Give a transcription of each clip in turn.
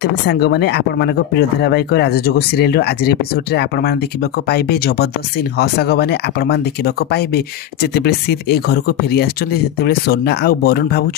तेज सांग मैंने आपण मान प्रिय धारावाहिक राजजोग सीरियल आज एपिसोड आपण मैंने देखा पाइबे जबरदस्त सीन हसाग मैंने आपण मैंने देखा पाइबे जितेबाला सीत ए घर को फेरी आसते सोना आउ वरुण भावुं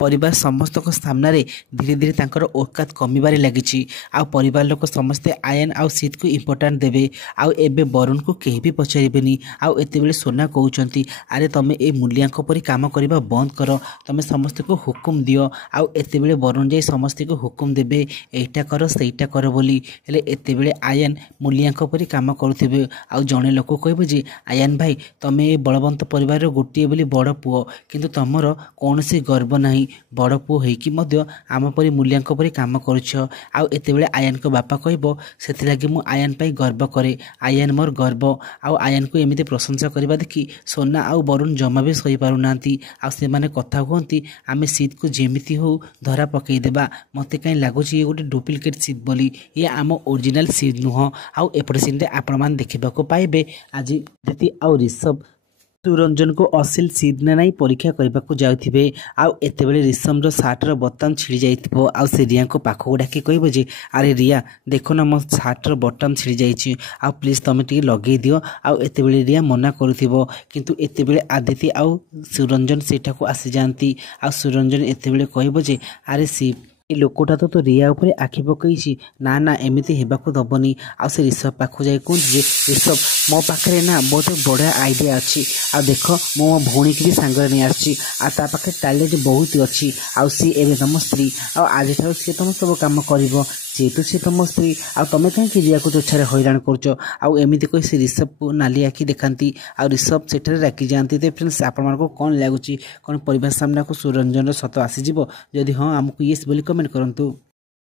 परिवार समस्त सामने धीरे धीरे तांकर औकात कमिबार लगी आउ परिवार लोक समस्ते आयन आउ सीत को इम्पोर्टाट देवे आउ एबे वरुण को कहीं भी पचारे आउ एते सोना कहते अरे तुम ए मूलिया परी काम करने बंद कर तुम समस्त को हुकुम दियो आउ एते वरुण जाई समस्त को हुकुम देवे एटा कर सेटा कर बोली हेले एते बेले आयन मूलिया परी काम करुवे आउ जड़े लोक कह जे आयन भाई तुम ए बलवंत परिवार गोटे बोली बड़ पुओ किंतु तुमर कौन सी गर्व ना बड़ पुओ होइकी आम परी मूलिया परी काम करुछ आउ एते बेले आयन को बापा कहब से मु आयन पाई गर्व करे आयन मोर गर्व आउ आयन को एमती प्रशंसा करवा देखी सोना आउ वरुण जमा भी सही पारुना से कथा कहती आम सीट को जेमिति हो धरा पकईदेवा मत कहीं लगुच ये गोटे डुप्लिकेट सीट बोली ये आम ओरिजिनल सीट नुह आउ एपटे सीन आपण मैंने देखा पाइबे आज दीदी आउ ऋषभ सुरंजन को असिल सीट ना नहीं परीक्षा करने को जाऊे आउ एत ऋषभ सार्टर बटन छिड़ी जाइए आउ से रिया को पाखक डाकी कह अरे रिया देख ना मो सार्टर बटन छिड़ी जाइए आउ प्लीज तुम टे लगे दियो आउ एत रिया मना करुव किंतु एत आदित्य आउ सुरंजन सेठा को आसी जाती आउ सुरंजन एत कह अरे सी लोकटा तो रिया उपर आखि पकई ना ना एमती हेबाकू दबनी आ से ऋषभ पाखु जाए कहते ऋषभ मो पाखे ना बहुत बढ़िया आइडिया अच्छी आ देख मो भौणी की भी सांगे नहीं आसी पाखे टैलेंट बहुत अच्छी आ सी एवं तुम स्त्री आज सी तुम सब कम कर जेहेतु सी तुम स्त्री आ तुम कहीं रिया को तुच्छारे हैरान करमती कही से ऋषभ को नाली आखि देखाती आ ऋषभ सेठारे राखी जाती तो फ्रेंड्स आपण कौन लगुच कौन परिवार सामना को सुरंजन सत आसीज जदि हाँ आमको येस बोली कमेंट करंतु।